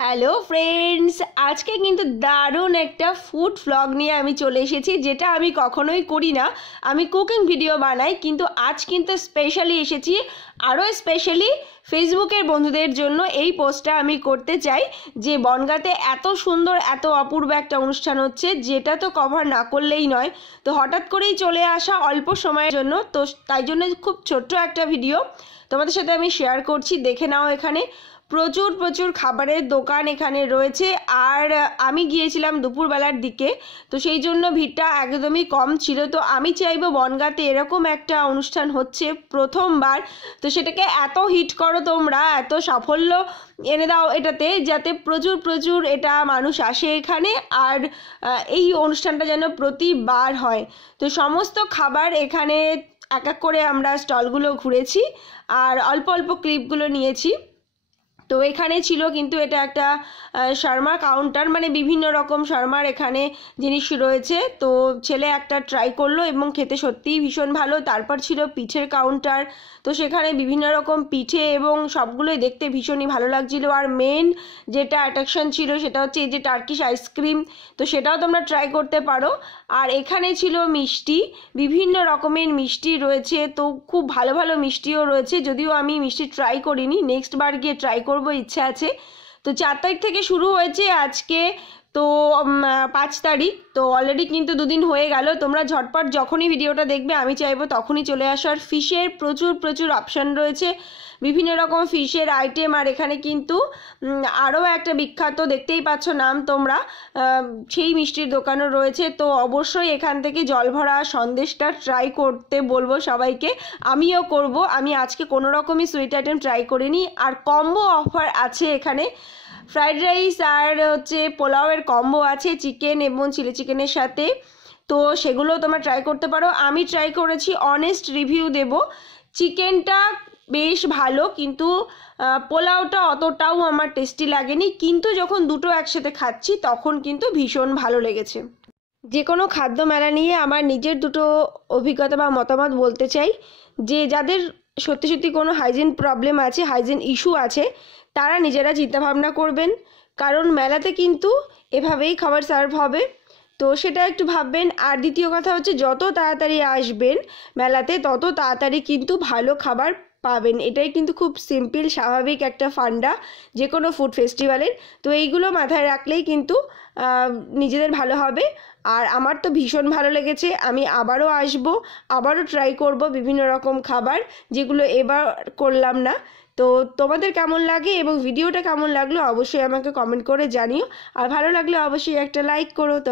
Hello friends, আজকে কিন্তু দারুণ একটা ফুড ভ্লগ নিয়ে আমি চলে এসেছি, যেটা আমি কখনোই করি না। আমি কুকিং ভিডিও বানাই, কিন্তু আজ কিন্তু স্পেশালি এসেছি, আরও স্পেশালি ফেসবুকের বন্ধুদের জন্য এই পোস্টটা আমি করতে চাই যে বনগাঁতে এত সুন্দর এত অপূর্ব একটা অনুষ্ঠান হচ্ছে, যেটা তো কভার না করলেই নয়। তো হঠাৎ করেই চলে আসা অল্প সময়ের জন্য, তো তাই জন্য খুব ছোট্ট একটা ভিডিও তোমাদের সাথে আমি শেয়ার করছি, দেখে নাও। এখানে প্রচুর প্রচুর খাবারের দোকান এখানে রয়েছে, আর আমি গিয়েছিলাম দুপুরবেলার দিকে, তো সেই জন্য ভিড়টা একদমই কম ছিল। তো আমি চাইবো বনগাঁতে এরকম একটা অনুষ্ঠান হচ্ছে প্রথমবার, তো সেটাকে এত হিট করো তোমরা, এত সাফল্য এনে দাও এটাতে, যাতে প্রচুর প্রচুর এটা মানুষ আসে এখানে, আর এই অনুষ্ঠানটা যেন প্রতিবার হয়। তো সমস্ত খাবার এখানে এক এক করে আমরা স্টলগুলো ঘুরেছি আর অল্প অল্প ক্লিপগুলো নিয়েছি। তো এখানে ছিল কিন্তু এটা একটা শর্মা কাউন্টার, মানে বিভিন্ন রকম শর্মার এখানে জিনিস রয়েছে। তো ছেলে একটা ট্রাই করলো এবং খেতে সত্যিই ভীষণ ভালো। তারপর ছিল পিঠের কাউন্টার, তো সেখানে বিভিন্ন রকম পিঠে এবং সবগুলোই দেখতে ভীষণই ভালো লাগছিল। আর মেন যেটা অ্যাট্রাকশন ছিল সেটা হচ্ছে এই যে টার্কিশ আইসক্রিম, তো সেটাও তোমরা ট্রাই করতে পারো। আর এখানে ছিল মিষ্টি, বিভিন্ন রকমের মিষ্টি রয়েছে, তো খুব ভালো ভালো মিষ্টিও রয়েছে, যদিও আমি মিষ্টি ট্রাই করিনি, নেক্সট বার গিয়ে ট্রাই করব, ইচ্ছা আছে। তো 4 তারিখ থেকে শুরু হয়েছে আজকে, তো 5 তারিখ, তো অলরেডি কিন্তু 2 দিন হয়ে গেল। তোমরা ঝটপট যখনই ভিডিওটা দেখবে আমি চাইবো তখনই চলে আসো। আর ফিশের প্রচুর প্রচুর অপশান রয়েছে, বিভিন্ন রকম ফিশের আইটেম। আর এখানে কিন্তু আরও একটা বিখ্যাত, দেখতেই পাচ্ছ নাম তোমরা, সেই মিষ্টির দোকানও রয়েছে। তো অবশ্যই এখান থেকে জলভরা সন্দেশটা ট্রাই করতে বলবো সবাইকে, আমিও করব। আমি আজকে কোনো রকমই সুইট আইটেম ট্রাই করিনি। আর কম্বো অফার আছে এখানে, ফ্রাইড রাইস আর হচ্ছে পোলাওয়ের কম্বো আছে চিকেন এবং চিলি চিকেনের সাথে, তো সেগুলো তোমরা ট্রাই করতে পারো। আমি ট্রাই করেছি, অনেস্ট রিভিউ দেব, চিকেনটা বেশ ভালো, কিন্তু পোলাওটা অতটাও আমার টেস্টি লাগেনি, কিন্তু যখন দুটো একসাথে খাচ্ছি তখন কিন্তু ভীষণ ভালো লেগেছে। যে কোনো খাদ্য মেলা নিয়ে আমার নিজের দুটো অভিজ্ঞতা বা মতামত বলতে চাই, যে যাদের সত্যি সত্যি কোনো হাইজিন প্রবলেম আছে, হাইজিন ইস্যু আছে, তারা নিজেরা চিন্তাভাবনা করবেন, কারণ মেলাতে কিন্তু এভাবেই খাবার সার্ভ হবে, তো সেটা একটু ভাববেন। আর দ্বিতীয় কথা হচ্ছে, যত তাড়াতাড়ি আসবেন মেলাতে তত তাড়াতাড়ি কিন্তু ভালো খাবার পাবেন। এটাই কিন্তু খুব সিম্পল স্বাভাবিক একটা ফান্ডা যে কোনো ফুড ফেস্টিভ্যালের। তো এইগুলো মাথায় রাখলেই কিন্তু নিজেদের ভালো হবে। আর আমার তো ভীষণ ভালো লেগেছে, আমি আবারও আসবো, আবারও ট্রাই করব বিভিন্ন রকম খাবার যেগুলো এবার করলাম না। তো তোমাদের কেমন লাগে এবং ভিডিওটা কেমন লাগলো অবশ্যই আমাকে কমেন্ট করে জানিও, আর ভালো লাগলে অবশ্যই একটা লাইক করো। তো